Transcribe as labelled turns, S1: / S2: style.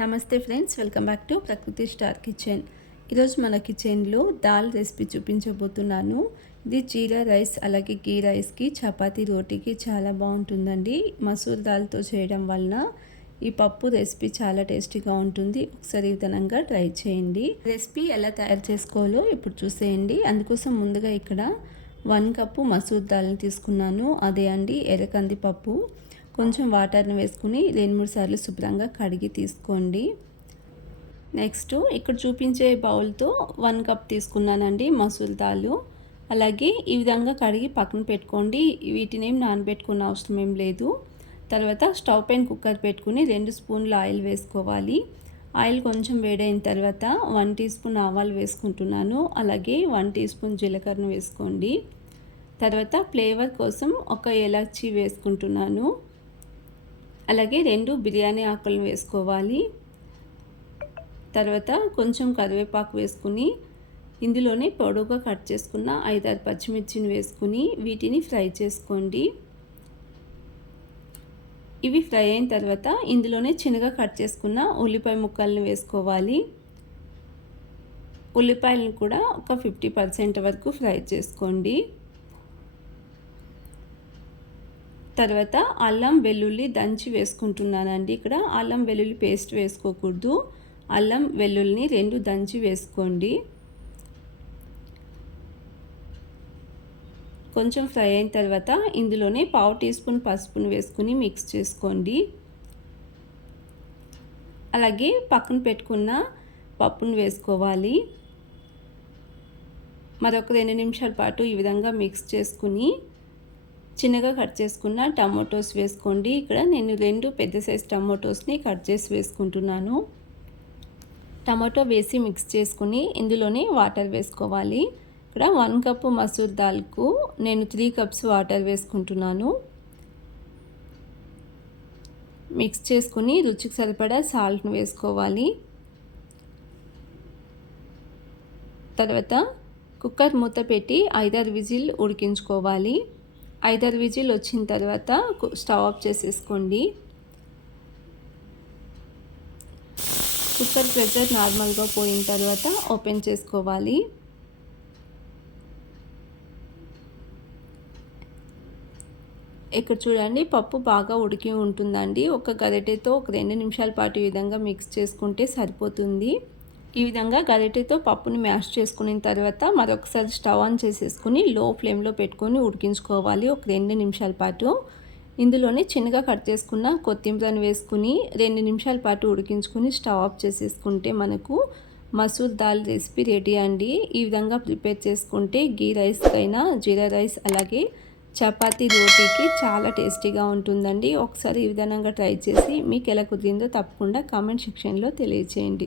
S1: నమస్తే friends welcome back to Prakruthi star kitchen. ఈరోజు మన కిచెన్లో దాల్ రెసిపీ చూపించబోతున్నాను. ఇది జీరా రైస్ అలాగే గీ రైస్కి చపాతీ రోటీకి చాలా బాగుంటుందండి. మసూర్ దాల్తో చేయడం వలన ఈ పప్పు రెసిపీ చాలా టేస్టీగా ఉంటుంది. ఒకసారి విధంగా ట్రై చేయండి. రెసిపీ ఎలా తయారు చేసుకోవాలో ఇప్పుడు చూసేయండి. అందుకోసం ముందుగా ఇక్కడ వన్ కప్పు మసూర్ దాల్ని తీసుకున్నాను. అదే అండి ఎర్రకంది పప్పు కొంచెం వాటర్ని వేసుకుని రెండు మూడు సార్లు శుభ్రంగా కడిగి తీసుకోండి. నెక్స్ట్ ఇక్కడ చూపించే బౌల్తో వన్ కప్ తీసుకున్నానండి మసూల్ దాలు అలాగే ఈ విధంగా కడిగి పక్కన పెట్టుకోండి. వీటిని ఏం నానబెట్టుకున్న అవసరం ఏం లేదు. తర్వాత స్టవ్ పైన కుక్కర్ పెట్టుకుని రెండు స్పూన్లు ఆయిల్ వేసుకోవాలి. ఆయిల్ కొంచెం వేడైన తర్వాత వన్ టీ స్పూన్ ఆవాలు వేసుకుంటున్నాను. అలాగే వన్ టీ స్పూన్ జీలకర్రను వేసుకోండి. తర్వాత ఫ్లేవర్ కోసం ఒక ఎలర్జీ వేసుకుంటున్నాను. అలాగే రెండు బిర్యానీ ఆకులను వేసుకోవాలి. తర్వాత కొంచెం కరివేపాకు వేసుకుని ఇందులోనే పొడవుగా కట్ చేసుకున్న ఐదారు పచ్చిమిర్చిని వేసుకుని వీటిని ఫ్రై చేసుకోండి. ఇవి ఫ్రై అయిన తర్వాత ఇందులోనే చిన్నగా కట్ చేసుకున్న ఉల్లిపాయ ముక్కలను వేసుకోవాలి. ఉల్లిపాయలను కూడా ఒక ఫిఫ్టీ పర్సెంట్ వరకు ఫ్రై చేసుకోండి. తర్వాత అల్లం వెల్లుల్లి దంచి వేసుకుంటున్నానండి ఇక్కడ. అల్లం వెల్లుల్లి పేస్ట్ వేసుకోకూడదు. అల్లం వెల్లుల్లిని రెండు దంచి వేసుకోండి. కొంచెం ఫ్రై అయిన తర్వాత ఇందులోనే పావు టీ స్పూన్ పసుపును వేసుకుని మిక్స్ చేసుకోండి. అలాగే పక్కన పెట్టుకున్న పప్పును వేసుకోవాలి. మరొక రెండు నిమిషాల పాటు ఈ విధంగా మిక్స్ చేసుకుని చిన్నగా కట్ చేసుకున్న టమాటోస్ వేసుకోండి. ఇక్కడ నేను రెండు పెద్ద సైజ్ టమాటోస్ని కట్ చేసి వేసుకుంటున్నాను. టమాటో వేసి మిక్స్ చేసుకుని ఇందులోనే వాటర్ వేసుకోవాలి. ఇక్కడ వన్ కప్పు మసూర్ దాల్కు నేను త్రీ కప్స్ వాటర్ వేసుకుంటున్నాను. మిక్స్ చేసుకుని రుచికి సరిపడా సాల్ట్ను వేసుకోవాలి. తర్వాత కుక్కర్ మూత పెట్టి ఐదారు విజిల్ ఉడికించుకోవాలి. ఐదారు విజిల్ వచ్చిన తర్వాత స్టవ్ ఆఫ్ చేసేసుకోండి. కుక్కర్ ప్రెషర్ నార్మల్గా పోయిన తర్వాత ఓపెన్ చేసుకోవాలి. ఇక్కడ చూడండి పప్పు బాగా ఉడికి ఉంటుందండి. ఒక గరిటెతో ఒక రెండు నిమిషాల పాటు ఈ విధంగా మిక్స్ చేసుకుంటే సరిపోతుంది. ఈ విధంగా గరిటెతో పప్పుని మ్యాష్ చేసుకున్న తర్వాత మరొకసారి స్టవ్ ఆన్ చేసేసుకుని లో ఫ్లేమ్లో పెట్టుకొని ఉడికించుకోవాలి. ఒక రెండు నిమిషాల పాటు. ఇందులోనే చిన్నగా కట్ చేసుకున్న కొత్తిమీరని వేసుకుని రెండు నిమిషాల పాటు ఉడికించుకుని స్టవ్ ఆఫ్ చేసేసుకుంటే మనకు మసూర్ దాల్ రెసిపీ రెడీ అండి. ఈ విధంగా ప్రిపేర్ చేసుకుంటే గీ రైస్కైనా జీరా రైస్ అలాగే చపాతీ రోటీకి చాలా టేస్టీగా ఉంటుందండి. ఒకసారి ఈ విధంగా ట్రై చేసి మీకు ఎలా కుదిరిందో తప్పకుండా కామెంట్ సెక్షన్లో తెలియచేయండి.